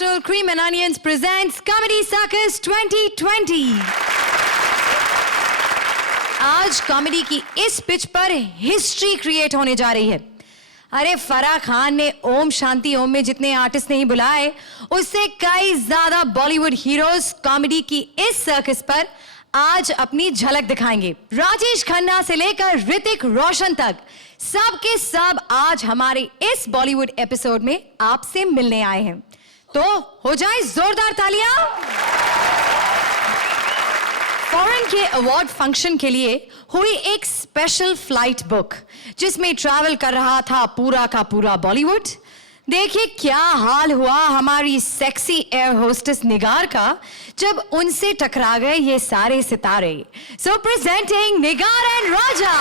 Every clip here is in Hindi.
International Cream and Onions presents Comedy Circus 2020. आज कॉमेडी की इस पिच पर हिस्ट्री क्रिएट होने जा रही है। अरे फराह खान ने ओम शांति ओम में जितने आर्टिस्ट नहीं बुलाए, उससे कई ज्यादा बॉलीवुड हीरोज कॉमेडी की इस सर्कस पर आज अपनी झलक दिखाएंगे। राजेश खन्ना से लेकर ऋतिक रोशन तक सब के सब आज हमारे इस बॉलीवुड एपिसोड में आपसे मिलने आए हैं, तो हो जाए जोरदार तालियां। फॉरेन के अवार्ड फंक्शन के लिए हुई एक स्पेशल फ्लाइट बुक, जिसमें ट्रैवल कर रहा था पूरा का पूरा बॉलीवुड। देखिए क्या हाल हुआ हमारी सेक्सी एयर होस्टेस निगार का जब उनसे टकरा गए ये सारे सितारे। सो प्रेजेंटिंग निगार एंड राजा।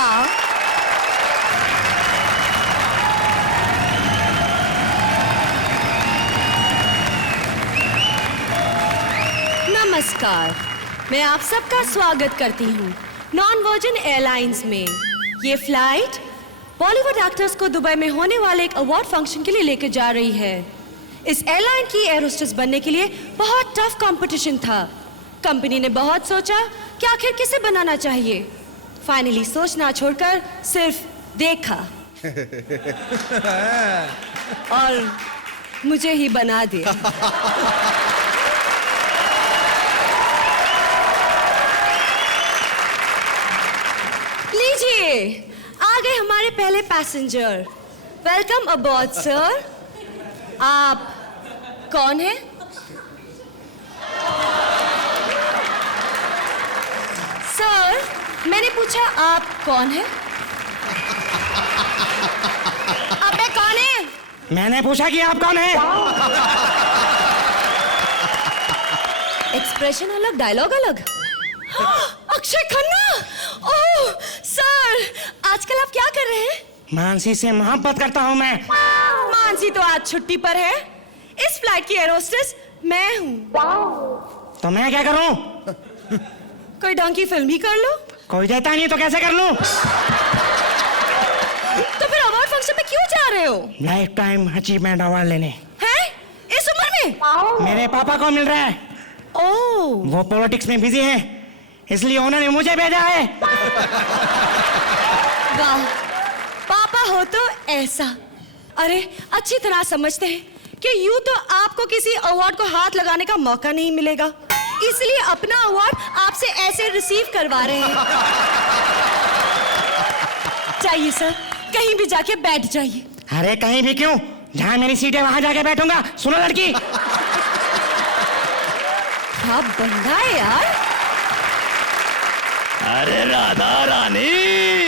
नमस्कार, मैं आप सबका स्वागत करती हूँ नॉन वर्जिन एयरलाइंस में। ये फ्लाइट बॉलीवुड एक्टर्स को दुबई में होने वाले एक अवार्ड फंक्शन के लिए लेकर जा रही है। इस एयरलाइन की एयर होस्टेस बनने के लिए बहुत टफ कंपटीशन था। कंपनी ने बहुत सोचा कि आखिर किसे बनाना चाहिए। फाइनली सोचना छोड़कर सिर्फ देखा और मुझे ही बना दिया। लीजिए, आ गए हमारे पहले पैसेंजर। Welcome अबॉर्ड sir. आप कौन हैं? सर, मैंने पूछा आप कौन हैं? अबे कौन है? मैंने पूछा कि आप कौन हैं? एक्सप्रेशन अलग, डायलॉग अलग। अक्षय खन्ना! ओह सर, आजकल आप क्या कर रहे हैं? मानसी से मोहब्बत करता हूँ मैं। मानसी तो आज छुट्टी पर है। इस फ्लाइट की एयर होस्टेस मैं हूँ। तो मैं क्या करूँ? कोई ढंग की फिल्म ही कर लो। कोई देता नहीं तो कैसे कर लूँ? तो फिर अवार्ड फंक्शन में क्यों जा रहे हो? लाइफ टाइम अचीवमेंट अवार्ड लेने। हैं? इस उम्र में? मेरे पापा को मिल रहा है। ओह, वो पॉलिटिक्स में बिजी हैं, इसलिए उन्होंने मुझे भेजा है। वाह, पापा हो तो ऐसा। अरे अच्छी तरह समझते हैं कि यूं तो आपको किसी अवार्ड को हाथ लगाने का मौका नहीं मिलेगा, इसलिए अपना अवार्ड आपसे ऐसे रिसीव करवा रहे हैं। चाहिए सर, कहीं भी जाके बैठ जाइए। अरे कहीं भी क्यों, जहाँ मेरी सीट है वहां जाके बैठूंगा। सुनो लड़की, क्या बंदा है यार। अरे राधा रानी,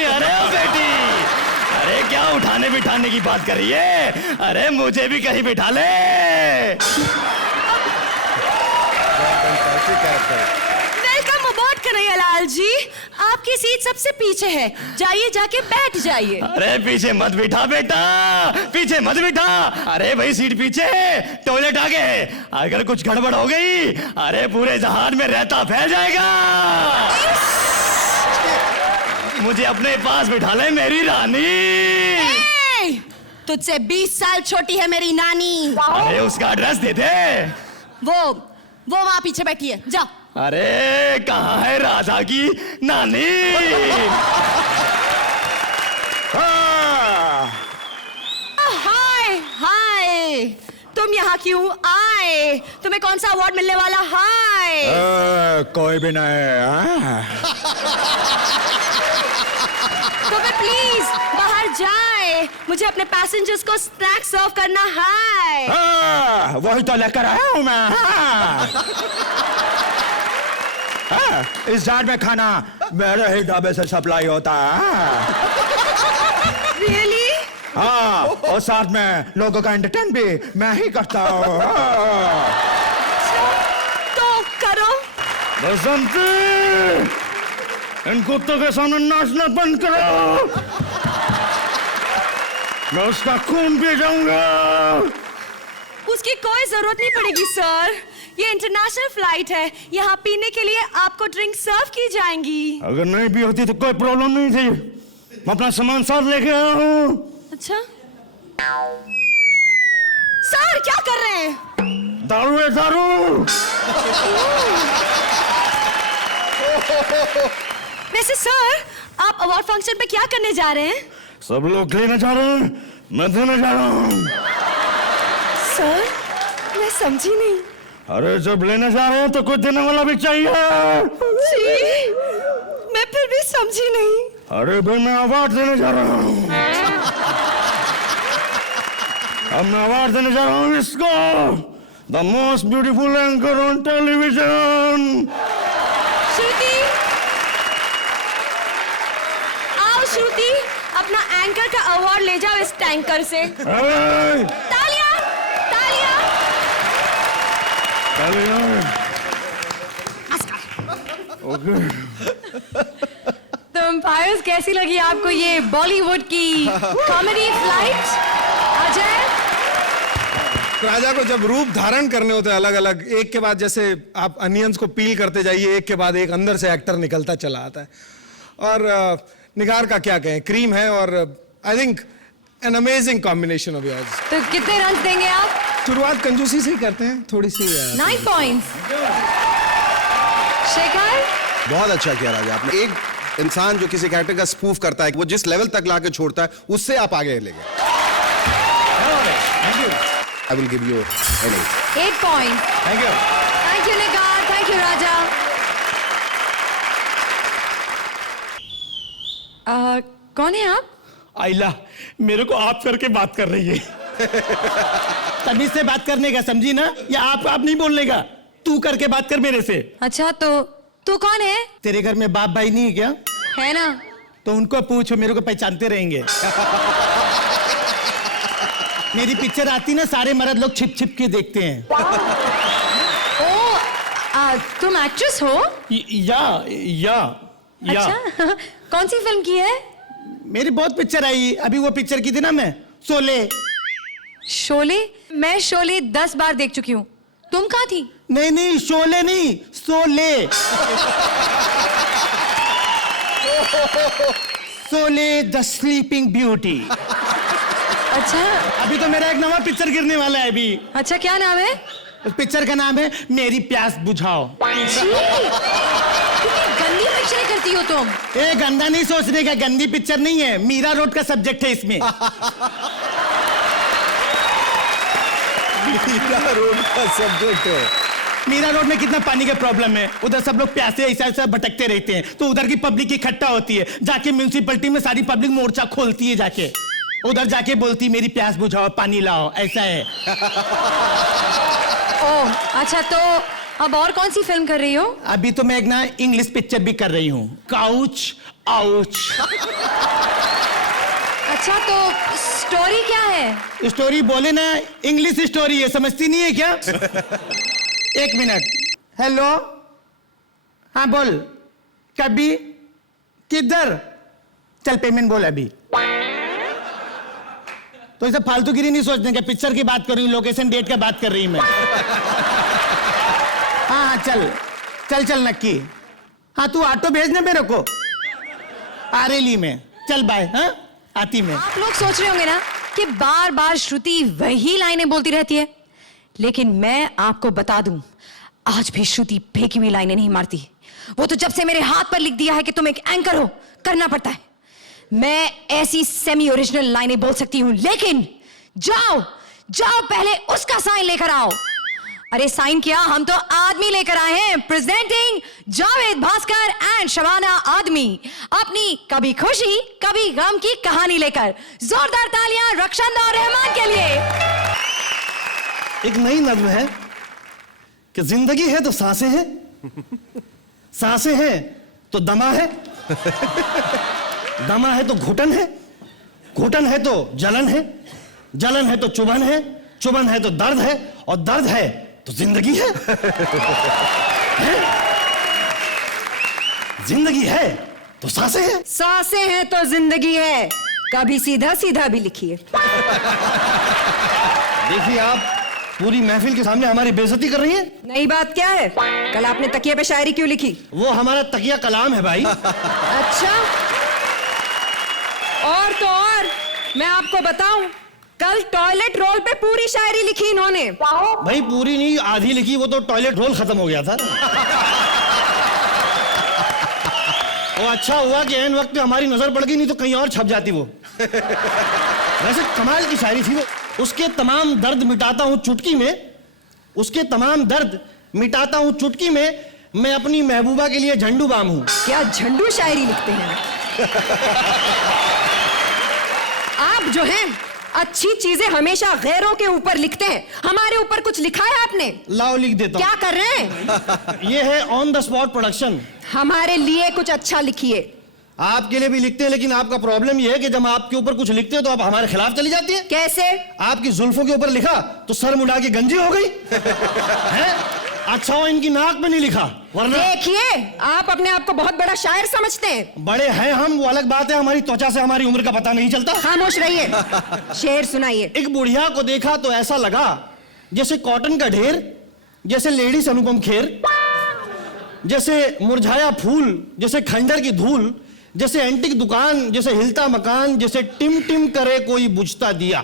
अरे बेटी, अरे क्या उठाने बिठाने की बात कर रही है? अरे मुझे भी कहीं बिठा ले। वेलकम अबॉर्ड कन्हैयालाल जी। आपकी सीट सबसे पीछे है, जाइए जाके बैठ जाइए। अरे पीछे मत बिठा बेटा, पीछे मत बिठा। अरे भाई सीट पीछे, टॉयलेट आगे है। अगर कुछ गड़बड़ हो गई, अरे पूरे जहान में रहता फैल जाएगा। मुझे अपने पास बिठा ले मेरी रानी। तुझसे 20 साल छोटी है मेरी नानी। अरे उसका एड्रेस दे दे। वो वहां पीछे बैठी है, जाओ। अरे कहाँ है राधा की नानी? हाय हाय, तुम यहाँ क्यों आए? तुम्हें कौन सा अवार्ड मिलने वाला? हाय। कोई भी नहीं। तो फिर प्लीज बाहर जाए, मुझे अपने पैसेंजर्स को स्नैक्स सर्व करना। हाय। वही तो लेकर आया हूँ मैं। इस जार में खाना मेरे ही ढाबे से सप्लाई होता है। रियली? हाँ, और साथ में लोगों का एंटरटेन भी मैं ही करता हूँ। तो करो। बसंती, इन कुत्तों के सामने नाचना बंद करो, मैं उसका खून पी जाऊंगा। उसकी कोई जरूरत नहीं पड़ेगी सर, ये इंटरनेशनल फ्लाइट है, यहाँ पीने के लिए आपको ड्रिंक सर्व की जाएंगी। अगर नहीं भी होती तो कोई प्रॉब्लम नहीं थी, मैं अपना सामान साथ लेके आया हूँ। अच्छा सर, क्या कर रहे हैं? दारू है दारू। वैसे सर, आप अवार्ड फंक्शन पे क्या करने जा रहे हैं? सब लोग लेना चाह रहे हैं, मैं देना चाह रहा हूँ। सर, मैं समझी नहीं। अरे जब लेना चाह रहे हैं तो कुछ देने वाला भी चाहिए। जी, मैं फिर भी समझी नहीं। अरे भाई मैं अवार्ड देने जा रहा हूँ। अब मैं अवार्ड देने जा रहा हूँ इसको, the most beautiful anchor on television. Shruti, आओ श्रुति, अपना एंकर का अवार्ड ले जाओ इस टैंकर से। अरे तालियां, तालियां। ओके, तो एम्पायर्स, कैसी लगी आपको ये बॉलीवुड की कॉमेडी फ्लाइट? अजय, राजा को जब रूप धारण करने होते हैं अलग अलग, एक के बाद, जैसे आप अनियंस को पील करते जाइए, एक के बाद एक अंदर से एक्टर निकलता चला आता है। और निगार का क्या कहें, क्रीम है, और I think an amazing combination of yours. तो कितने रन देंगे आप? शुरुआत कंजूसी से ही करते हैं, थोड़ी सी 9 पॉइंट्स। शेखर, बहुत अच्छा किया राजा आपने। एक इंसान जो किसी कैरेक्टर का स्पूफ करता है, वो जिस लेवल तक लाके छोड़ता है, उससे आप आगे ले गए। I will give you 8 points. Thank you. Thank you Nigar, thank you Raja. कौन है आप? आइला, मेरे को आप करके बात कर रही है। तमीज से बात करने का, समझी ना? या आप नहीं बोलने का, तू करके बात कर मेरे से। अच्छा, तो तू कौन है? तेरे घर में बाप भाई नहीं है क्या? है ना। तो उनको पूछो, मेरे को पहचानते रहेंगे। मेरी पिक्चर आती ना, सारे मर्द लोग छिप छिप के देखते हैं। ओ, तुम एक्ट्रेस हो? या अच्छा, कौन सी फिल्म की है? मेरी बहुत पिक्चर आई, अभी वो पिक्चर की थी ना मैं, शोले। शोले? मैं शोले 10 बार देख चुकी हूँ। तुम कहाँ थी? नहीं, शोले नहीं, Sholay. Sholay the sleeping beauty. अच्छा अभी तो मेरा एक नया पिक्चर गिरने वाला है अभी। अच्छा, क्या नाम है? उस पिक्चर का नाम है मेरी प्यास बुझाओ। कितनी गंदी पिक्चरें करती हो तुम। ए, गंदा नहीं सोचने का, गंदी पिक्चर नहीं है, मीरा रोड का सब्जेक्ट है इसमें। मीरा रोड का सब्जेक्ट है। मीरा रोड में कितना पानी का प्रॉब्लम है, उधर सब लोग प्यासे ऐसा भटकते रहते हैं, तो उधर की पब्लिक इकट्ठा होती है, जाके म्यूनिसिपैलिटी में सारी पब्लिक मोर्चा खोलती है, जाके उधर जाके बोलती मेरी प्यास बुझाओ, पानी लाओ, ऐसा है। ओह, अच्छा, तो अब और कौन सी फिल्म कर रही हो? अभी तो मैं एक ना इंग्लिश पिक्चर भी कर रही हूँ, काउच आउच। अच्छा, तो स्टोरी क्या है? स्टोरी बोले ना, इंग्लिश स्टोरी है, समझती नहीं है क्या? एक मिनट। हेलो, हाँ बोल। कभी? किधर? चल पेमेंट बोल अभी। तो इसे फालतूगिरी नहीं सोचने का, पिक्चर की बात कर रही हूँ, लोकेशन डेट का बात कर रही हूँ मैं। हाँ चल नक्की। हाँ तू ऑटो भेजना मेरे को आरेली में। चल बाय। हाँ आती मैं। आप लोग सोच रहे होंगे ना कि बार बार श्रुति वही लाइनें बोलती रहती है, लेकिन मैं आपको बता दूं, आज भी श्रुति फेंकी हुई लाइनें नहीं मारती। वो तो जब से मेरे हाथ पर लिख दिया है कि तुम एक एंकर हो, करना पड़ता है। मैं ऐसी सेमी ओरिजिनल लाइनें बोल सकती हूं, लेकिन जाओ पहले उसका साइन लेकर आओ। अरे साइन किया, हम तो आदमी लेकर आए हैं। प्रेजेंटिंग जावेद भास्कर एंड शबाना आदमी, अपनी कभी खुशी कभी गम की कहानी लेकर। जोरदार तालियां रक्षांदा और रहमान के लिए। एक नई नज्म है कि जिंदगी है तो सांसें हैं, सांसें हैं तो दमा है, दमा है तो घुटन है, घुटन है तो जलन है, जलन है तो चुभन है, चुभन है तो दर्द है, और दर्द है तो जिंदगी है। जिंदगी है तो सांसें हैं, सांसें हैं तो जिंदगी है, कभी सीधा सीधा भी लिखिए। देखिए आप पूरी महफिल के सामने हमारी बेइज्जती कर रही हैं। नई बात क्या है? कल आपने तकिए पे शायरी क्यों लिखी? वो हमारा तकिया कलाम है भाई। अच्छा, और तो और मैं आपको बताऊं, कल टॉयलेट रोल पे पूरी शायरी लिखी इन्होंने। भाई पूरी नहीं, आधी लिखी, वो तो टॉयलेट रोल खत्म हो गया था। वो अच्छा हुआ कि ऐन वक्त पे हमारी नजर पड़ गई, नहीं तो कहीं और छप जाती वो। वैसे कमाल की शायरी थी वो। उसके तमाम दर्द मिटाता हूं चुटकी में, उसके तमाम दर्द मिटाता हूं चुटकी में, मैं अपनी महबूबा के लिए झंडू बाम हूं। क्या झंडू शायरी लिखते हैं आप जो हैं, अच्छी चीजें हमेशा गैरों के ऊपर लिखते हैं, हमारे ऊपर कुछ लिखा है आपने? लाओ लिख देता क्या कर रहे हैं? हूं। ये है ऑन द स्पॉट प्रोडक्शन। हमारे लिए कुछ अच्छा लिखिए। आपके लिए भी लिखते हैं, लेकिन आपका प्रॉब्लम यह है कि जब आपके ऊपर कुछ लिखते हैं तो आप हमारे खिलाफ चली जाती है। कैसे? आपकी जुल्फों के ऊपर लिखा तो सर मुड़ा के गंजी हो गई है? अच्छा हो इनकी नाक में नहीं लिखा, वरना। देखिए, आप अपने आप को बहुत बड़ा शायर समझते हैं। बड़े हैं हम, वो अलग बात है, हमारी त्वचा से हमारी उम्र का पता नहीं चलता। खामोश रहिए, शेर सुनाइए। एक बुढ़िया को देखा तो ऐसा लगा जैसे कॉटन का ढेर, जैसे लेडीज अनुपम खेर, जैसे मुरझाया फूल, जैसे खंडर की धूल, जैसे एंटिक दुकान, जैसे हिलता मकान, जैसे टिम टिम करे कोई बुझता दिया।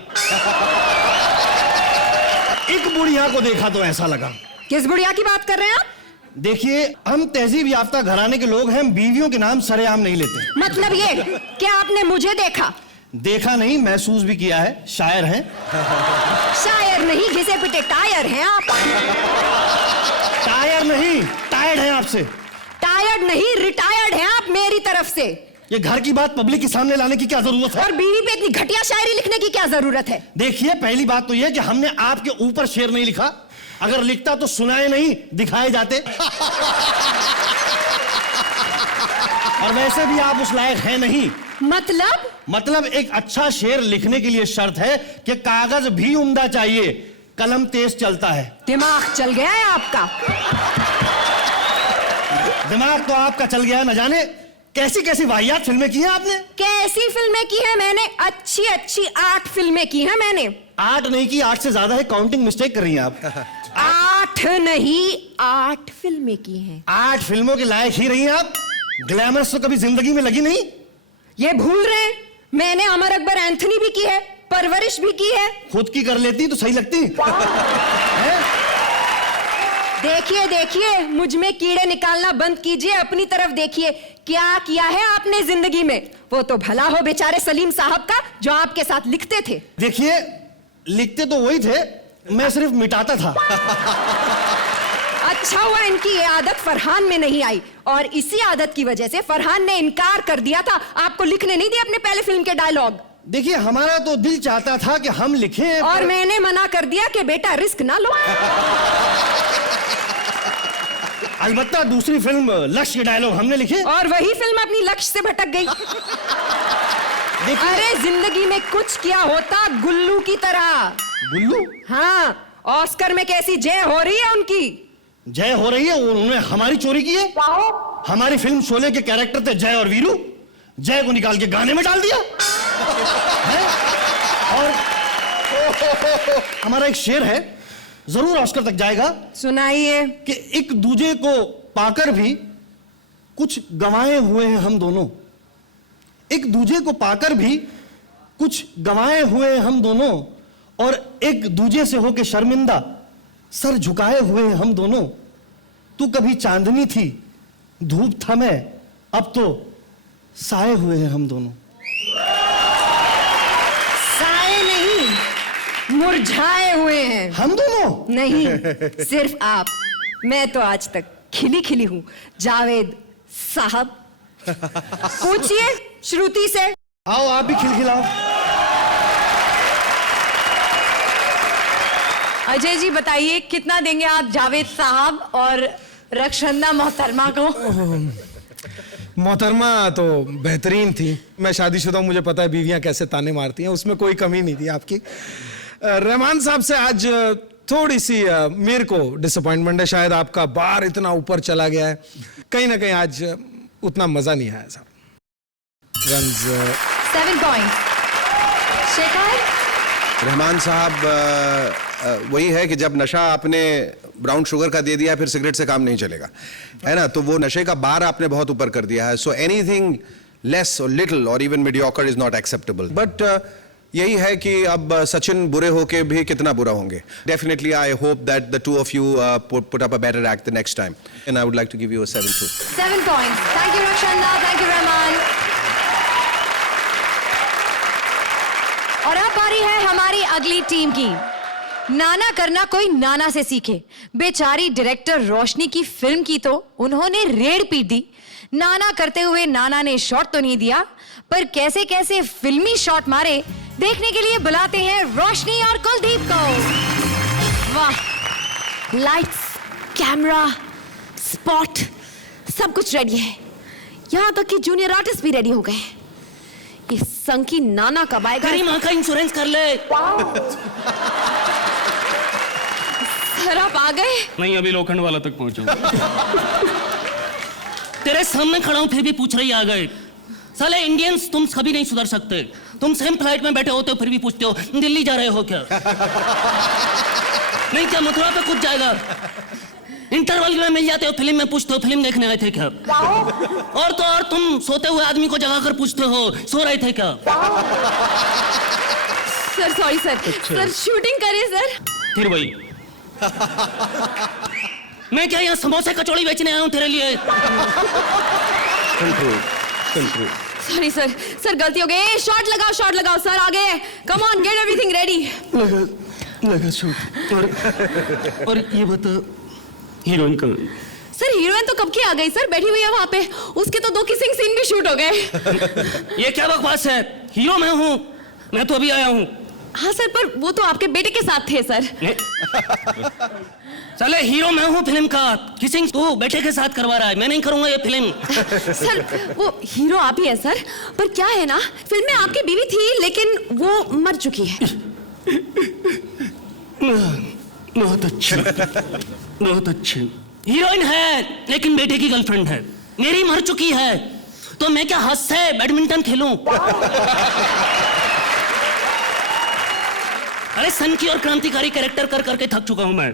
एक बुढ़िया को देखा तो ऐसा लगा। किस बुढ़िया की बात कर रहे हैं आप? देखिए, हम तहजीब याफ्ता घराने के लोग हैं, बीवियों के नाम सरेआम नहीं लेते। मतलब ये क्या आपने मुझे देखा? देखा नहीं, महसूस भी किया है। शायर हैं। शायर नहीं, घिसे पिटे टायर हैं आप। टायर नहीं, टायर्ड हैं आपसे। टायर्ड नहीं, रिटायर्ड हैं आप मेरी तरफ से। ये घर की बात पब्लिक के सामने लाने की क्या जरूरत है? और बीवी पे इतनी घटिया शायरी लिखने की क्या जरूरत है? देखिए, पहली बात तो यह कि हमने आपके ऊपर शेर नहीं लिखा, अगर लिखता तो सुनाए नहीं, दिखाए जाते। और वैसे भी आप उस लायक हैं नहीं। मतलब एक अच्छा शेर लिखने के लिए शर्त है कि कागज भी उम्दा चाहिए, कलम तेज चलता है। दिमाग चल गया है आपका। दिमाग तो आपका चल गया है, न जाने कैसी कैसी वाहियात फिल्में की हैं आपने। कैसी फिल्में की हैं मैंने? अच्छी अच्छी 8 फिल्में की हैं मैंने। 8 नहीं की, 8 से ज्यादा है, काउंटिंग मिस्टेक कर रही हैं आप। 8 नहीं, 8 फिल्में की हैं। 8 फिल्मों के लायक ही रही हैं आप। ग्लैमरस तो कभी जिंदगी में लगी नहीं। ये भूल रहे हैं, मैंने अमर अकबर एंथनी भी की है, परवरिश भी की है। खुद की कर लेती तो सही लगती है? देखिए देखिए, मुझ में कीड़े निकालना बंद कीजिए, अपनी तरफ देखिए। क्या किया है आपने जिंदगी में? वो तो भला हो बेचारे सलीम साहब का, जो आपके साथ लिखते थे। देखिए, लिखते तो वही थे, मैं सिर्फ मिटाता था। अच्छा हुआ इनकी ये आदत फरहान में नहीं आई, और इसी आदत की वजह से फरहान ने इनकार कर दिया था, आपको लिखने नहीं दिया अपने पहले फिल्म के डायलॉग। देखिए, हमारा तो दिल चाहता था कि हम लिखें, और मैंने मना कर दिया कि बेटा रिस्क ना लो। अलबत्ता दूसरी फिल्म लक्ष्य के डायलॉग हमने लिखे, और वही फिल्म अपनी लक्ष्य से भटक गई। अरे जिंदगी में कुछ किया होता गुल्लू की तरह। गुल्लू? हाँ, ऑस्कर में कैसी जय हो रही है उनकी। जय हो रही है, उन्होंने हमारी चोरी की है। हमारी फिल्म शोले के कैरेक्टर थे जय और वीरू, जय को निकाल के गाने में डाल दिया है? और हमारा एक शेर है, जरूर ऑस्कर तक जाएगा। सुनाइए। कि एक दूजे को पाकर भी कुछ गंवाए हुए हैं हम दोनों। एक दूजे को पाकर भी कुछ गंवाए हुए हैं हम दोनों, और एक दूजे से होके शर्मिंदा सर झुकाए हुए हैं हम दोनों। तू कभी चांदनी थी, धूप था मैं, अब तो साए हुए हैं हम दोनों। साए नहीं, मुरझाए हुए हैं हम दोनों नहीं, सिर्फ आप। मैं तो आज तक खिली खिली हूं जावेद साहब। पूछिए श्रुति से। आओ, आप भी खिलखिलाओ। अजय जी बताइए, कितना देंगे आप जावेद साहब और रक्षंदा मोहतरमा को? मोहतरमा तो बेहतरीन थी। मैं शादीशुदा हूं, मुझे पता है बीवियां कैसे ताने मारती हैं, उसमें कोई कमी नहीं थी आपकी। रहमान साहब से आज थोड़ी सी मेरे को डिसअपॉइंटमेंट है, शायद आपका बार इतना ऊपर चला गया है, कहीं ना कहीं आज उतना मजा नहीं आया साहब। 7 पॉइंट। शेखर? रहमान साहब, वही है कि जब नशा आपने ब्राउन शुगर का दे दिया फिर सिगरेट से काम नहीं चलेगा, है ना? तो वो नशे का बार आपने बहुत ऊपर कर दिया है। सो एनीथिंग लेस और लिटिल और even mediocre is not acceptable. But यही है कि अब सचिन बुरे होके भी कितना बुरा होंगे. Definitely I hope that the two of you put up a better act the next time. And I would like to give you a 7-2. 7 points. Thank you, Rakshanda. Thank you, Rahman. और अब बारी है हमारी अगली टीम की. नाना करना कोई नाना से सीखे. बेचारी डायरेक्टर रोशनी की फिल्म की तो उन्होंने रेड पीट दी. नाना करते हुए नाना ने शॉट तो नहीं दिया, पर कैसे कैसे फिल्मी शॉट मारे देखने के लिए बुलाते हैं रोशनी और कुलदीप को. वाह, लाइट्स, कैमरा, स्पॉट, सब कुछ रेडी है. यहाँ तक कि जूनियर आर्टिस्ट भी रेडी हो गए. ये संकी नाना कब आएगा? तेरी माँ का इंश्योरेंस कर ले. सर आप आ गए? नहीं, अभी लोखंड वाला तक पहुंचा. तेरे सामने खड़ा हूं फिर भी पूछ रही आ गए. साले इंडियंस तुम कभी नहीं सुधर सकते. तुम सेम फ्लाइट में बैठे होते हो फिर भी पूछते हो दिल्ली जा रहे हो क्या? नहीं क्या मथुरा पे कूद जाएगा? इंटरवल में मिल जाते हो फिल्म में पूछते हो फिल्म देखने आए थे क्या? और तो और तुम सोते हुए आदमी को जगा कर पूछते हो सो रहे थे क्या? Sir sorry sir. Sir shooting करें सर. फिर वही. मैं क्या यहाँ समोसे कचौड़ी बेचने आया हूँ तेरे लिए? Control. Sorry sir. सर गलती हो गई. शॉट लगाओ सर. आगे come on, get everything ready. लगा शूट. और ये बता हीरोइन कहाँ है? सर हीरोइन तो कब की आ गई सर, बैठी हुई है वहाँ पे. उसके तो 2 किसिंग सीन भी शूट हो गए. ये क्या बकवास है? हीरो मैं हूँ, मैं तो अभी आया हूँ. हाँ सर, पर वो तो आपके बेटे के साथ थे सर. साले हीरो मैं हूँ फिल्म का. किसिंग तू बेटे के साथ करवा रहा है, मैं नहीं करूंगा ये फिल्म. सर वो हीरो आप ही हैं सर, पर क्या है ना, फिल्म में आपकी बीवी थी लेकिन वो मर चुकी है. बहुत अच्छे. हीरोइन है लेकिन बेटे की गर्लफ्रेंड है. मेरी मर चुकी है तो मैं क्या हंस से बैडमिंटन खेलूं? अरे सन की और क्रांतिकारी कैरेक्टर कर करके थक चुका हूं मैं.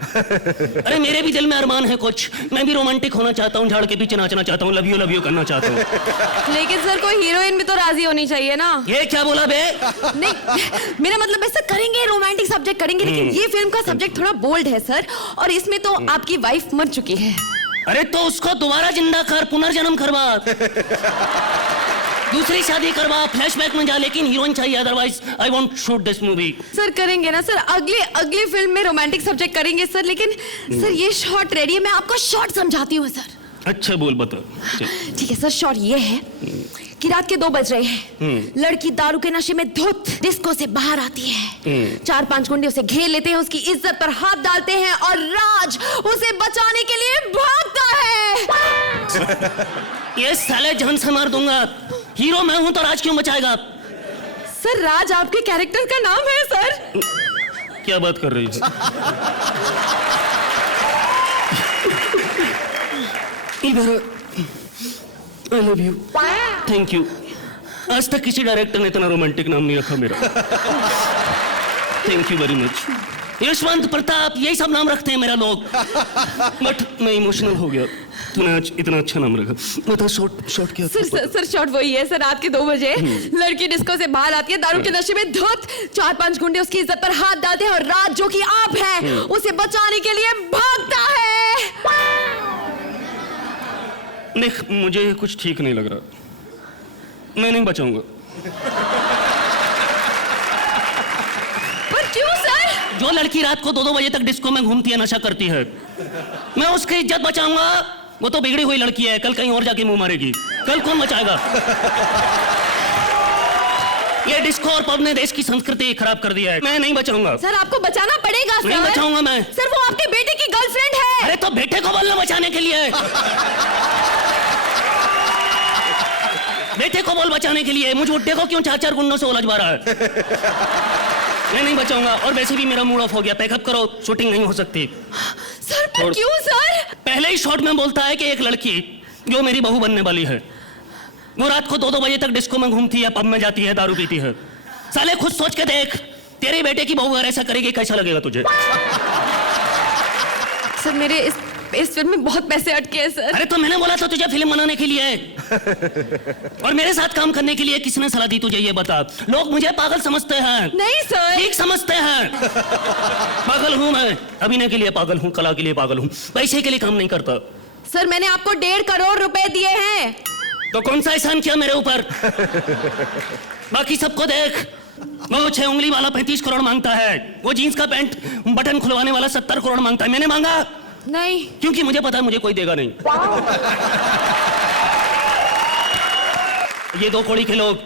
अरे मेरे भी दिल में अरमान है कुछ. मैं भी रोमांटिक होना चाहता हूं, झाड़ के पीछे नाचना चाहता हूं, लव यू करना चाहता हूं. लेकिन सर कोई हीरोइन भी तो राजी होनी चाहिए ना. ये क्या बोला बे? नहीं, मेरा मतलब है सर करेंगे, रोमांटिक सब्जेक्ट करेंगे, लेकिन ये फिल्म का सब्जेक्ट थोड़ा बोल्ड है सर, और इसमें तो आपकी वाइफ मर चुकी है. अरे तो उसको दोबारा जिंदा कर, पुनर्जन्म करवा, दूसरी शादी करवा, फ्लैशबैक में जा, लेकिन हीरोइन चाहिए, otherwise I won't shoot this movie. Sir करेंगे ना सर, अगली फिल्म में रोमांटिक सब्जेक्ट करेंगे सर, लेकिन सर ये शॉट रेडी है. मैं आपको शॉट समझाती हूँ सर. अच्छा बोल बता. ठीक है सर. शॉट ये है कि रात के 2 बज रहे हैं. लड़की दारू के नशे में धुत डिस्को से बाहर आती है. 4-5 गुंडे उसे घेर लेते हैं, उसकी इज्जत पर हाथ डालते हैं और राज उसे बचाने के लिए भागता है. ये साले जान से मार दूंगा. हीरो मैं हूं तो राज क्यों बचाएगा? सर राज आपके कैरेक्टर का नाम है सर. क्या बात कर रही है? इधर I love you. Thank you. आज तक किसी डायरेक्टर ने इतना रोमांटिक नाम नहीं रखा मेरा. Thank you very much. Yashwant, Pratap, यही सब नाम रखते हैं मेरा लोग. बट मैं इमोशनल हो गया. तूने आज इतना अच्छा नाम रखा. बता शॉट क्या था? सर शॉट वही है सर. रात के 2 बजे लड़की डिस्को से बाहर आती है, दारू के नशे में धुत. 4-5 गुंडे उसकी इज्जत पर हाथ डालते हैं और राज जो कि आप हैं उसे बचाने के लिए भागता है. देख, मुझे कुछ ठीक नहीं लग रहा. मैं नहीं बचाऊंगा. पर क्यों सर? जो लड़की रात को 2-2 बजे तक डिस्को में घूमती है, नशा करती है, मैं उसकी इज्जत बचाऊंगा? वो तो बिगड़ी हुई लड़की है, कल कहीं और जाके मुंह मारेगी. कल कौन बचाएगा? ये डिस्को और पब ने देश की संस्कृति खराब कर दिया है. मैं नहीं बचाऊंगा. सर आपको बचाना पड़ेगा सर. नहीं बचाऊंगा मैं. सर वो आपके बेटे की गर्लफ्रेंड है. अरे तो बेटे को बोलना बचाने के लिए. बेटे को बोल बचाने के लिए. मुझे बुड्ढे को क्यों 4-4 गुंडों से उलझवा रहा है? मैं नहीं बचाऊंगा. और वैसे भी मेरा मूड ऑफ हो गया. पैकअप करो, शूटिंग नहीं हो सकती. सर पर क्यों सर? पहले ही शॉट में बोलता है कि एक लड़की जो मेरी बहू बनने वाली है, वो रात को 2-2 बजे तक डिस्को में घूमती है, पब में जाती है, दारू पीती है. साले खुद सोच के देख, तेरे बेटे की बहू अगर ऐसा करेगी कैसा लगेगा तुझे? सर मेरे इस फिल्म में बहुत पैसे अटके हैं सर. अरे तो मैंने बोला था तुझे फिल्म बनाने के लिए. और मेरे साथ काम करने के लिए किसने सलाह दी तुझे ये बता? लोग मुझे पागल समझते हैं। नहीं सर। ठीक समझते हैं। पागल हूं मैं, अभिनय के लिए पागल हूं, कला के लिए पागल हूं, पैसे के लिए काम नहीं करता। सर मैंने आपको 1.5 करोड़ रुपए दिए हैं। तो कौन सा एहसान किया मेरे ऊपर? बाकी सबको देख, वो 6 उंगली वाला 35 करोड़ मांगता है, वो जीन्स का पैंट बटन खुलवाने वाला 70 करोड़ मांगता है। मैंने मांगा नहीं, क्योंकि मुझे पता है मुझे कोई देगा नहीं। ये 2 कौड़ी के लोग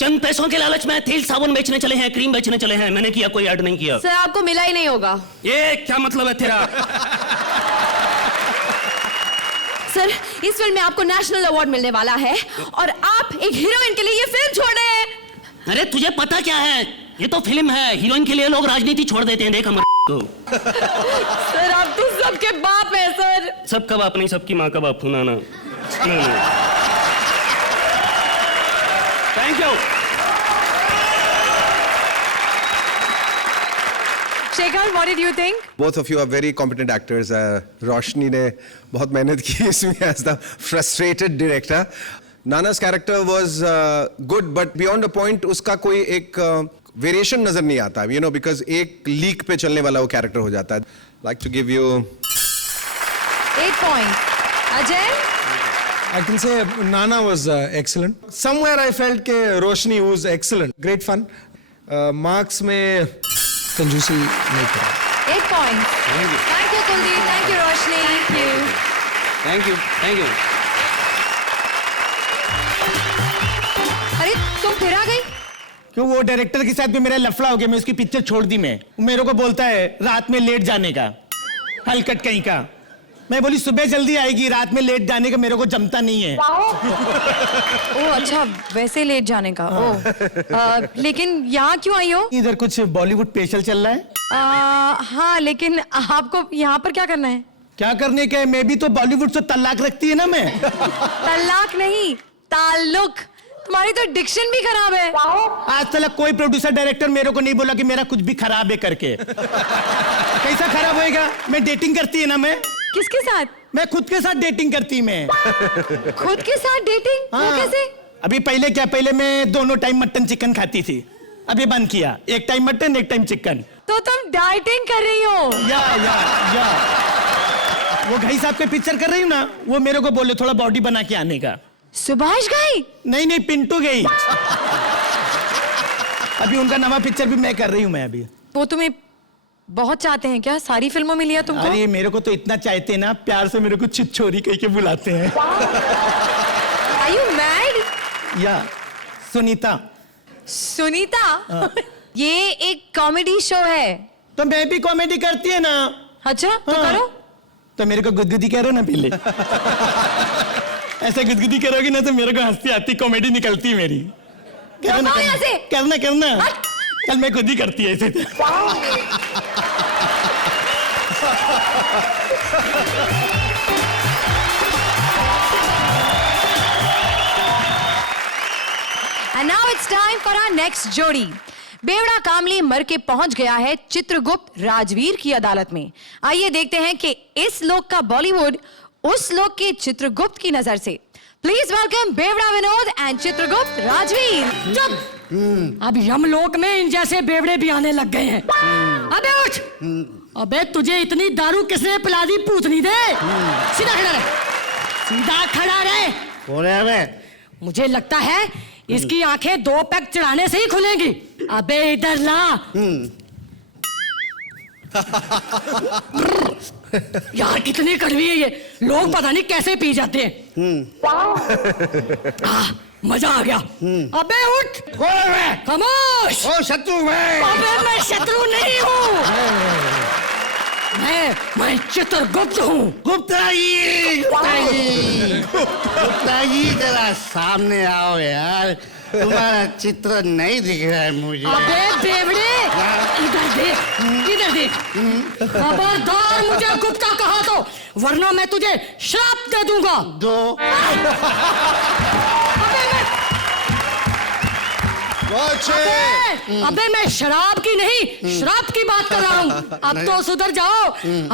चंद पैसों के लालच में तेल साबुन बेचने चले हैं, क्रीम बेचने चले हैं। मैंने किया, कोई ऐड नहीं किया। सर आपको मिला ही नहीं होगा। ये क्या मतलब है तेरा? सर इस फिल्म में आपको नेशनल अवार्ड मिलने वाला है और आप एक हीरोइन के लिए ये फिल्म छोड़ रहे हैं। अरे तुझे पता क्या है, ये तो फिल्म है, हीरोइन के लिए लोग राजनीति छोड़ देते हैं। देख हम को। सर आप तो सबके बाप हैं सर। सबका बाप नहीं, सबकी माँ का बाप हूं। ना thank you. Shekhar, what did you think? Both of you are very competent actors. रोशनी ने बहुत मेहनत की इसमें as the frustrated director. Nana's character was good, but beyond a point उसका कोई एक वेरिएशन नजर नहीं आता, you know, because एक लीक पे चलने वाला वो कैरेक्टर हो जाता है. Like to give you 8 points. Ajay? I can say Nana was excellent. Somewhere I felt के रोशनी was excellent. Great fun. Marks में कंजूसी नहीं करा. 8 points. Thank you Kuldeep, thank you Roshni. Thank you. अरे तुम फिर आ गई? क्यों, वो डायरेक्टर के साथ भी मेरा लफड़ा हो गया, मैं उसकी पिक्चर छोड़ दी। मैं मेरे को बोलता है रात में लेट जाने का, हलकट कहीं का। मैं बोली सुबह जल्दी आएगी, रात में लेट जाने का मेरे को जमता नहीं है। ओह अच्छा, वैसे लेट जाने का। ओह लेकिन यहाँ क्यों आई हो? इधर कुछ बॉलीवुड स्पेशल चल रहा है। हाँ लेकिन आपको यहाँ पर क्या करना है? क्या करने का है, मैं भी तो बॉलीवुड से तलाक रखती है ना मैं। तलाक नहीं, ताल्लुक। तुम्हारी तो डिक्शन भी खराब है। आज तक कोई प्रोड्यूसर डायरेक्टर मेरे को नहीं बोला कि मेरा कुछ भी खराब है करके। कैसा खराब होएगा? मैं डेटिंग करती है ना मैं। किसके साथ? मैं खुद के साथ डेटिंग करती मैं। खुद के साथ डेटिंग? वो हाँ। कैसे? अभी पहले क्या, पहले मैं दोनों टाइम मटन चिकन खाती थी, अभी बंद किया, एक टाइम मटन एक टाइम चिकन। तो तुम डाइटिंग कर रही हो? या वो घाई साहब के पिक्चर कर रही हूँ ना, वो मेरे को बोले थोड़ा बॉडी बना के आने का। सुभाष घाई? नहीं पिंटू गई। अभी उनका नवा पिक्चर भी मैं कर रही हूँ मैं अभी। वो तुम्हें बहुत चाहते हैं क्या? सारी फिल्मों में लिया तुमको? अरे मेरे को तो इतना चाहते ना, प्यार से मेरे को छिछोरी कह के बुलाते हैं। Are you mad? या सुनीता। सुनीता? ये एक कॉमेडी शो है। तो मैं भी कॉमेडी करती है ना। अच्छा तो हाँ। करो। तो मेरे को गुदगुदी करो ना पहले। ऐसे गुदगुदी करोगी ना तो मेरे को हंसी आती, कॉमेडी निकलती मेरी। आओ यहाँ से। करना। कल मैं खुद ही करती है ऐसे। And now it's time for our next जोड़ी। बेवड़ा कामली मर के पहुंच गया है चित्रगुप्त राजवीर की अदालत में। आइए देखते हैं कि इस लोक का बॉलीवुड उस लोक के चित्रगुप्त की नजर से। प्लीज वेलकम बेवड़ा विनोद एंड चित्रगुप्त राजवीर। चुप! अब यमलोक में इन जैसे बेवड़े भी आने लग गए हैं। अबे उठ! अबे तुझे इतनी दारू किसने पिला दी पूतनी दे? सीधा खड़ा रहे, सीधा खड़ा रहे। मुझे लगता है इसकी आंखें 2 पैक चढ़ाने से ही खुलेंगी। अबे इधर ला। यार कितनी कड़वी है ये, लोग पता नहीं कैसे पी जाते हैं। मजा आ गया। अबे उठ! खामोश! ओ शत्रु मैं। अबे मैं शत्रु नहीं हूँ, मैं चित्रगुप्त हूँ। गुप्ता जी जरा सामने आओ यार, तुम्हारा चित्र नहीं दिख रहा है मुझे। अबे बेवड़े, इधर देख। खबरदार मुझे गुप्ता कहा तो, वरना मैं तुझे श्राप दे दूंगा। अबे मैं शराब की नहीं, श्राप की बात कर रहा हूँ। अब तो सुधर जाओ,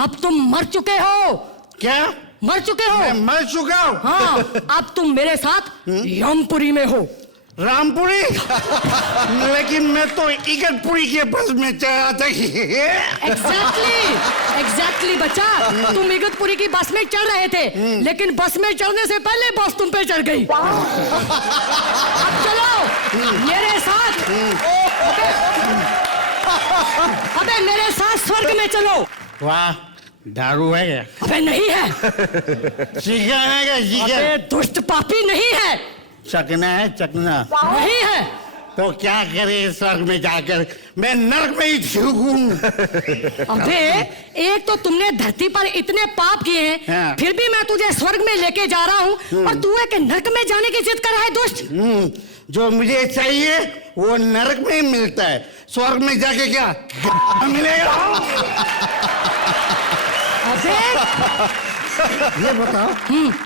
अब तुम मर चुके हो। क्या? मर चुके हो। मैं मर चुका हूँ। हाँ, अब तुम मेरे साथ यमपुरी में हो। रामपुरी लेकिन मैं तो इगतपुरी के बस में चढ़ा था। एग्जैक्टली बच्चा, तुम इगतपुरी की बस में चढ़ रहे थे, लेकिन बस में चढ़ने से पहले बस तुम पे चढ़ गई। अब चलो मेरे साथ, अबे मेरे साथ स्वर्ग में चलो। वाह, दारू है क्या? अबे नहीं है। चिकन है क्या? चिकन? अबे दुष्ट पापी नहीं है। चकना है? चकना नहीं है। तो क्या करे स्वर्ग में जाकर? मैं नरक में ही झुकूं। अबे एक तो तुमने धरती पर इतने पाप किए हैं, हाँ। फिर भी मैं तुझे स्वर्ग में लेके जा रहा हूँ और तू एक नरक में जाने की जिद कर रहा है दुष्ट। जो मुझे चाहिए वो नरक में ही मिलता है, स्वर्ग में जाके क्या मिलेगा? अबे ये बताओ,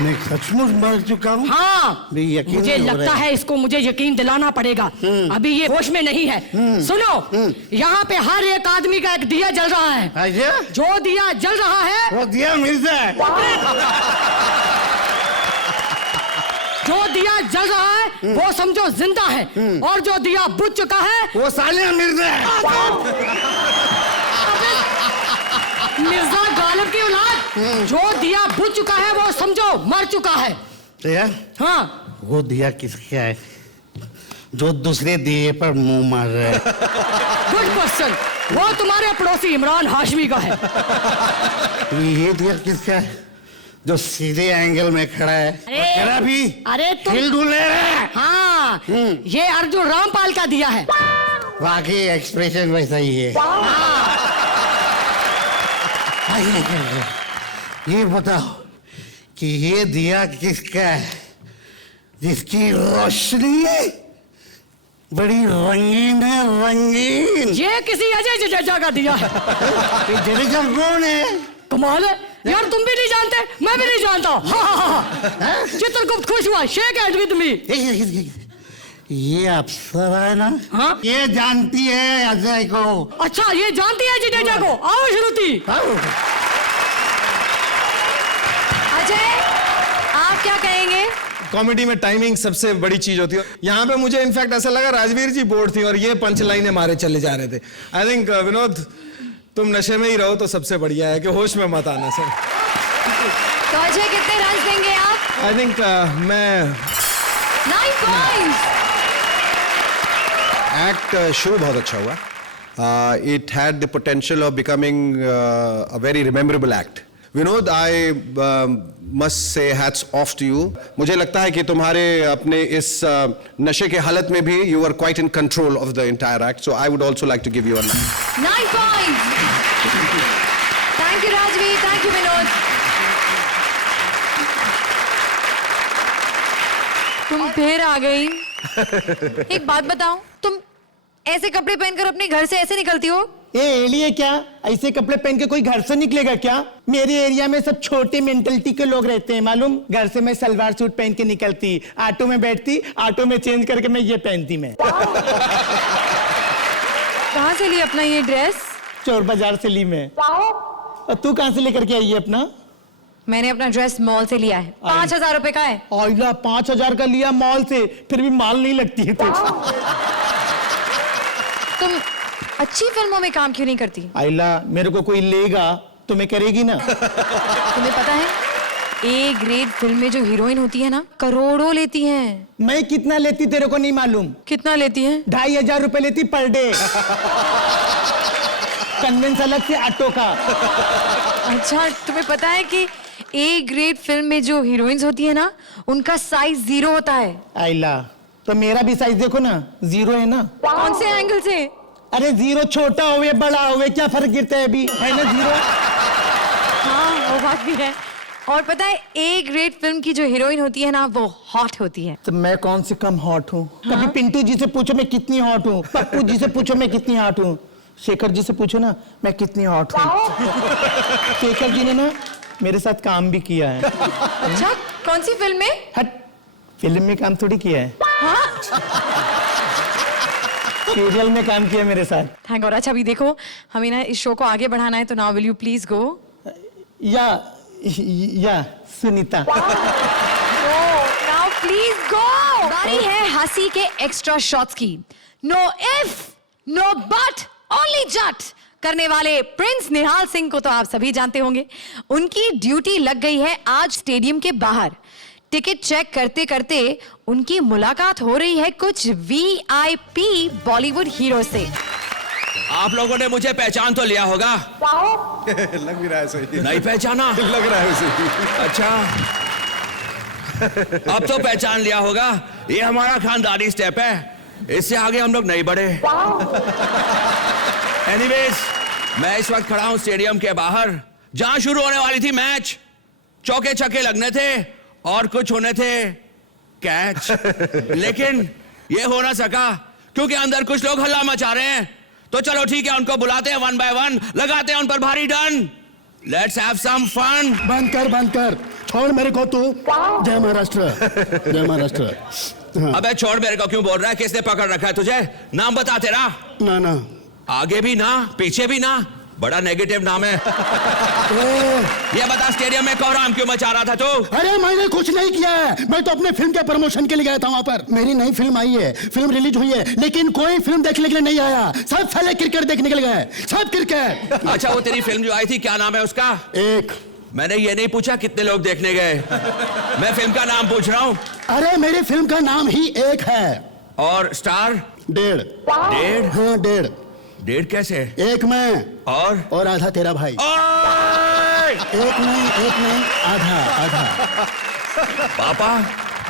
मैं सचमुच मर चुका हूँ? हाँ, भी यकीन मुझे नहीं हो लगता रहा है इसको मुझे यकीन दिलाना पड़ेगा। अभी ये होश में नहीं है। सुनो, यहाँ पे हर एक आदमी का एक दिया जल रहा है। अच्छा? जो दिया जल रहा है वो दिया मिलता है? जो दिया जल रहा है वो समझो जिंदा है, और जो दिया बुझ चुका है वो साले मिलता है। मिर्जा गालिब की औलाद, जो दिया बुझ चुका है वो समझो मर चुका है। क्या? हाँ, वो दिया किसका है जो दूसरे दिए पर मुंह मार रहा है? Good question. वो तुम्हारे पड़ोसी इमरान हाशमी का है। ये दिया किसका है जो सीधे एंगल में खड़ा है? खड़ा भी अरे तुम हिल-डुल रहा है। हाँ, ये अर्जुन रामपाल का दिया है। वाकई एक्सप्रेशन वैसा ही है। ये बताओ कि ये दिया किसका है जिसकी रोशनी बड़ी रंगीन है? रंगीन। ये किसी अजय जडेजा का दिया है। ये जडेजा कौन है? कमाल है यार, तुम भी नहीं जानते, मैं भी नहीं जानता। हाँ। चित्रगुप्त खुश हुआ, शेक हैंड विद मी। ये अप्सरा है ना? हाँ? ये जानती है अजय को। अच्छा, ये जानती है जडेजा को। आओ श्रुति। अजय, आप क्या कहेंगे? कॉमेडी में टाइमिंग सबसे बड़ी चीज होती है। यहाँ पे मुझे इनफैक्ट ऐसा लगा राजवीर जी बोर्ड थी और ये पंच लाइनें मारे चले जा रहे थे। आई थिंक विनोद, तुम नशे में ही रहो तो सबसे बढ़िया है कि होश में मत आना सर। तो अजय कितने रन देंगे आप? आई थिंक मैं 9 पॉइंट्स। एक्ट शुरू बहुत अच्छा हुआ. It had the potential of becoming a very rememberable act. Vinod, I must say hats off to you. मुझे लगता है कि तुम्हारे अपने इस नशे के हालत में भी you were quite in control of the entire act. So I would also like to give you a 9 points. Thank you Rajveer, thank you Vinod. तुम फिर आ गई। एक बात बताओ, तुम ऐसे कपड़े पहनकर अपने घर से ऐसे निकलती हो? ये एलिए क्या, ऐसे कपड़े पहन के कोई घर से निकलेगा क्या? मेरे एरिया में सब छोटे मेंटलिटी के लोग रहते हैं मालूम। घर से मैं सलवार सूट पहन के निकलती, ऑटो में बैठती, ऑटो में चेंज करके मैं ये पहनती। मैं कहाँ से ली अपना ये ड्रेस? चोर बाजार से ली मैं। और तू कहाँ से लेकर के आई है अपना? मैंने अपना ड्रेस मॉल से लिया है। 5,000 रुपए का है। आइला 5,000 का लिया मॉल से, फिर भी माल नहीं लगती है तुझ। तुम अच्छी फिल्मों में काम क्यों नहीं करती? आइला, मेरे को कोई लेगा तो मैं करेगी ना। तुम्हें पता है ए ग्रेड फिल्म में जो हीरोइन होती है ना, करोड़ों लेती हैं। मैं कितना लेती तेरे को नहीं मालूम? कितना लेती हैं? 2,500 रुपए लेती पर डे। कन्वेंस अलग से ऑटो का। अच्छा, तुम्हें पता है कि ए ग्रेड फिल्म में जो हीरोइंस होती है ना, उनका साइज 0 होता है। आइला, तो मेरा भी साइज देखो ना, 0 है ना। कौन से एंगल से? अरे 0 छोटा होवे बड़ा होवे क्या फर्क गिरता है अभी, है ना 0। हाँ, वो बात भी है। और पता है ए ग्रेड फिल्म की जो हीरोइन होती है ना, वो हॉट होती है। तो मैं कौन से कम हॉट हूँ? कभी पिंटू जी से पूछो मैं कितनी हॉट हूँ, पप्पू जी से पूछो मैं कितनी हॉट हूँ, शेखर जी से पूछो ना मैं कितनी हॉट हूँ। शेखर जी ने ना मेरे साथ काम भी किया है। अच्छा, कौन सी फिल्म में? हट, फिल्म में काम थोड़ी किया है। सीरियल में काम किया मेरे साथ। Thank God. अच्छा, अभी देखो हमें ना इस शो को आगे बढ़ाना है, तो now will you please go? या या सुनीता। Now please go. बारी है हंसी के एक्स्ट्रा शॉट्स की। No if no but only जट करने वाले प्रिंस निहाल सिंह को तो आप सभी जानते होंगे। उनकी ड्यूटी लग गई है आज स्टेडियम के बाहर। टिकट चेक करते करते उनकी मुलाकात हो रही है कुछ VIP बॉलीवुड हीरो से। आप लोगों ने मुझे पहचान तो लिया होगा। लग भी रहा है सही। नहीं पहचाना? लग रहा है सही। अच्छा, अब तो पहचान लिया होगा। ये हमारा खानदानी स्टेप है, इससे आगे हम लोग नहीं बढ़े। एनीवेज, मैं इस वक्त खड़ा हूं स्टेडियम के बाहर, जहां शुरू होने वाली थी मैच। चौके छक्के लगने थे और कुछ होने थे कैच, लेकिन ये हो ना सका क्योंकि अंदर कुछ लोग हल्ला मचा रहे हैं। तो चलो ठीक है, उनको बुलाते हैं 1 by 1, लगाते हैं उन पर भारी done. Let's have some fun. बंद कर, छोड़ मेरे को तू। जय महाराष्ट्र, जय महाराष्ट्र। हाँ। अबे छोड़, मेरे को क्यों बोल रहा है? किसने पकड़ रखा है तुझे? नाम बता तेरा। ना आगे भी ना, पीछे भी ना, बड़ा नेगेटिव नाम है। ये बता, स्टेडियम में कोहराम क्यों मचा रहा था तू? अरे मैंने कुछ नहीं किया है, मैं तो अपने फिल्म के प्रमोशन के लिए गया था वहां पर। मेरी नई फिल्म आई है, फिल्म रिलीज हुई है, लेकिन कोई फिल्म देखने के लिए नहीं आया। सब साले क्रिकेट देखने के लिए गए, सब क्रिकेट। अच्छा, वो तेरी फिल्म जो आई थी, क्या नाम है उसका? एक। मैंने ये नहीं पूछा कितने लोग देखने गए, मैं फिल्म का नाम पूछ रहा हूँ। अरे मेरी फिल्म का नाम ही एक है। और स्टार? 1.5। 1.5? हाँ 1.5। 1.5 कैसे? एक मैं और आधा तेरा भाई। एक नहीं आधा। पापा,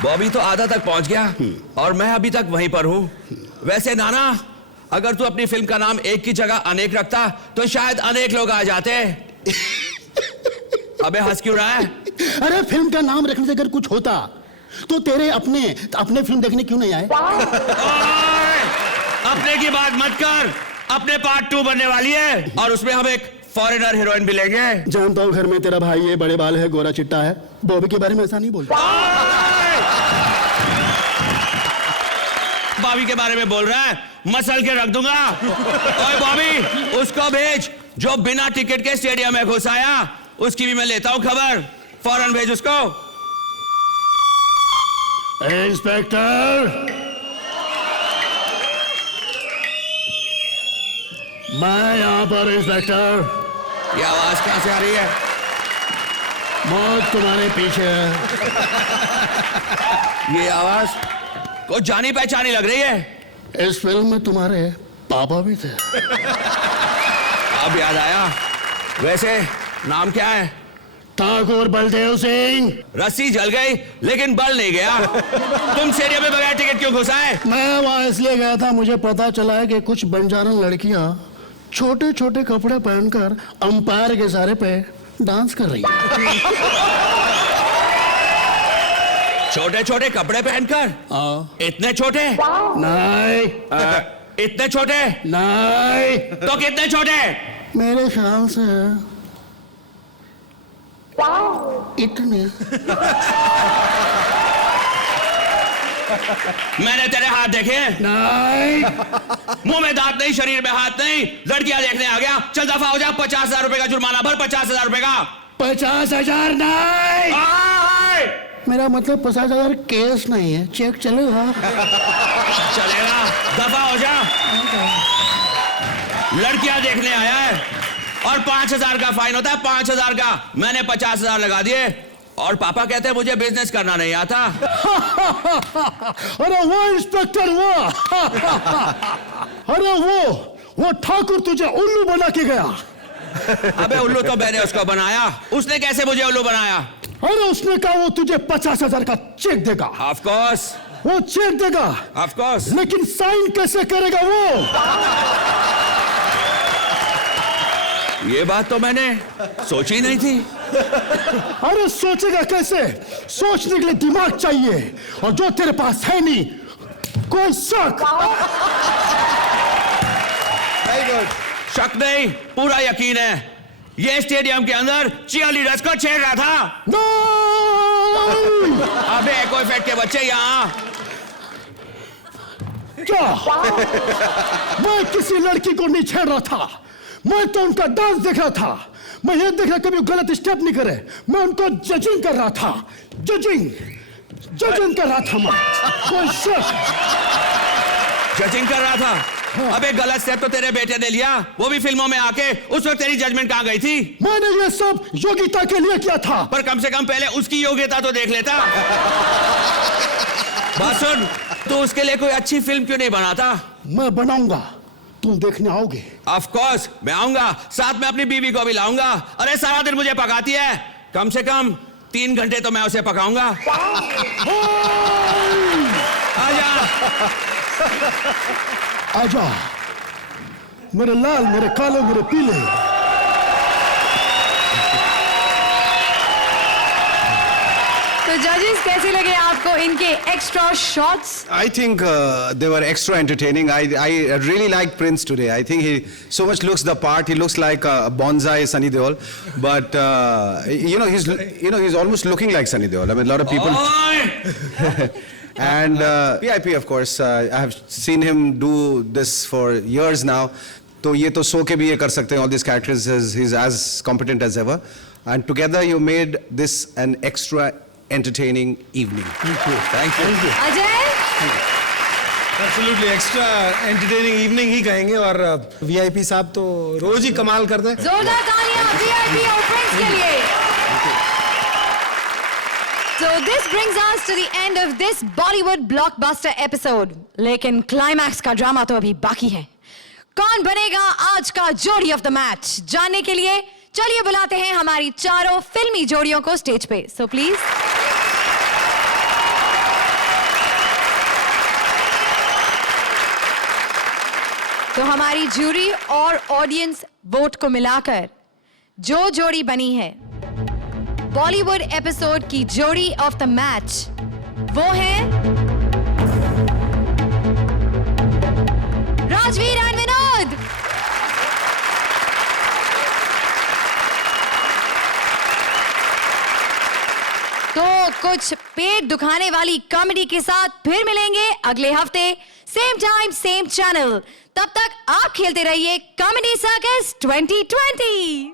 बॉबी तो आधा तक पहुंच गया और मैं अभी तक वहीं पर हूँ। वैसे नाना, अगर तू अपनी फिल्म का नाम एक की जगह अनेक रखता तो शायद अनेक लोग आ जाते। अबे हंस क्यों रहा है? अरे फिल्म का नाम रखने से अगर कुछ होता तो तेरे अपने फिल्म देखने क्यों नहीं आए? अपने की बात मत कर, अपने पार्ट 2 बनने वाली है और उसमें हम एक फॉरेनर हीरोइन भी लेंगे। जानता हूँ घर में तेरा भाई है, बड़े बाल है, गोरा चिट्टा है। बॉबी के बारे में ऐसा नहीं बोलता। बॉबी के बारे में बोल रहा है, मसल के रख दूंगा। ओए बॉबी, उसको भेज जो बिना टिकट के स्टेडियम में घुस आया। उसकी भी मैं लेता हूं खबर, फौरन भेज उसको। इंस्पेक्टर, मैं यहाँ पर इंस्पेक्टर। ये आवाज कहां से आ रही है? मौत तुम्हारे पीछे है। ये आवाज कुछ जानी पहचानी लग रही है। इस फिल्म में तुम्हारे पापा भी थे। अब याद आया। वैसे नाम क्या है? ठाकुर बलदेव सिंह। रस्सी जल गई लेकिन बल नहीं गया। तुम स्टेडियम में बगैर टिकट क्यों घुस आए? मैं वहां इसलिए गया था, मुझे पता चला है कि कुछ बंजारन लड़कियां छोटे छोटे कपड़े पहनकर अंपायर के इशारे पे डांस कर रही है। छोटे छोटे कपड़े पहनकर? इतने छोटे? नहीं। इतने छोटे? नहीं। तो कितने छोटे? मेरे ख्याल से इतने। मैंने तेरे हाथ देखे? नहीं। मुंह में दांत नहीं, शरीर में हाथ नहीं, लड़कियां देखने आ गया। चल दफा हो जा, 50,000 रुपए का जुर्माना भर। 50,000 रुपए का। 50,000 नहीं। मेरा मतलब 50,000 केस नहीं है, चेक चलेगा। चलेगा, दफा हो जा। लड़कियां देखने आया है और 5,000 का फाइन होता है, 5,000 का। मैंने 50,000 लगा दिए और पापा कहते हैं मुझे बिजनेस करना नहीं आता। अरे वो इंस्पेक्टर, वो अरे वो ठाकुर तुझे उल्लू बना के गया। अबे उल्लू तो मैंने उसको बनाया, उसने कैसे मुझे उल्लू बनाया? अरे उसने कहा वो तुझे 50,000 का चेक देगा। Of course. वो चेक देगा, ऑफ कोर्स। लेकिन साइन कैसे करेगा वो? ये बात तो मैंने सोची नहीं थी। अरे सोचेगा कैसे? सोचने के लिए दिमाग चाहिए, और जो तेरे पास है नहीं। कोई शक? Very good. शक नहीं, पूरा यकीन है। ये स्टेडियम के अंदर चीयरलीडर्स को छेड़ रहा था। अबे एको इफेक्ट के बच्चे यहाँ। क्या? मैं किसी लड़की को नहीं छेड़ रहा था, मैं तो उनका डांस देख रहा था। मैं ये देख रहा कभी गलत स्टेप नहीं करे, मैं उनको जजिंग कर रहा था, जजिंग कर रहा था मैं। कोई शक जजिंग कर रहा था? अबे गलत स्टेप तो तेरे बेटे ने लिया, वो भी फिल्मों में आके। उस वक्त तेरी जजमेंट कहाँ गई थी? मैंने ये सब योग्यता के लिए किया था। पर कम से कम पहले उसकी योग्यता तो देख लेता। बात सुन, तू उसके लिए कोई अच्छी फिल्म क्यों नहीं बनाता? मैं बनाऊंगा, तुम देखने आओगे? ऑफ कोर्स मैं आऊंगा, साथ में अपनी बीवी को भी लाऊंगा। अरे सारा दिन मुझे पकाती है, कम से कम 3 घंटे तो मैं उसे पकाऊंगा। आजा आजा मेरे लाल, मेरे काले, मेरे पीले। तो जजेस कैसे लगे आपको इनके extra shots? I think they were extra entertaining. I really like Prince today. I think he so much looks the part. He looks like a bonsai Sunny Deol, but he's almost looking like Sunny Deol. I mean, a lot of people. And PIP, of course, I have seen him do this for years now. तो ये तो सो के भी ये कर सकते हैं. All these characters, he's as competent as ever. And together you made this an extra entertaining evening. Thank you. Ajay, absolutely extra entertaining evening he कहेंगे। और वीआईपी साहब तो रोज ही कमाल करते हैं। जोरदार तालियां VIP और फ्रेंड्स के लिए। So this brings us to the end of this Bollywood blockbuster episode. लेकिन क्लाइमैक्स का ड्रामा तो अभी बाकी है। कौन बनेगा आज का जोड़ी ऑफ द मैच? जानने के लिए चलिए बुलाते हैं हमारी चारों फिल्मी जोड़ियों को स्टेज पे। सो प्लीज तो हमारी जूरी और ऑडियंस वोट को मिलाकर जो जोड़ी बनी है बॉलीवुड एपिसोड की जोड़ी ऑफ द मैच, वो है राजवीर एंड विनोद। तो कुछ पेट दुखाने वाली कॉमेडी के साथ फिर मिलेंगे अगले हफ्ते, सेम टाइम सेम चैनल। तब तक आप खेलते रहिए कॉमेडी सर्कस 2020।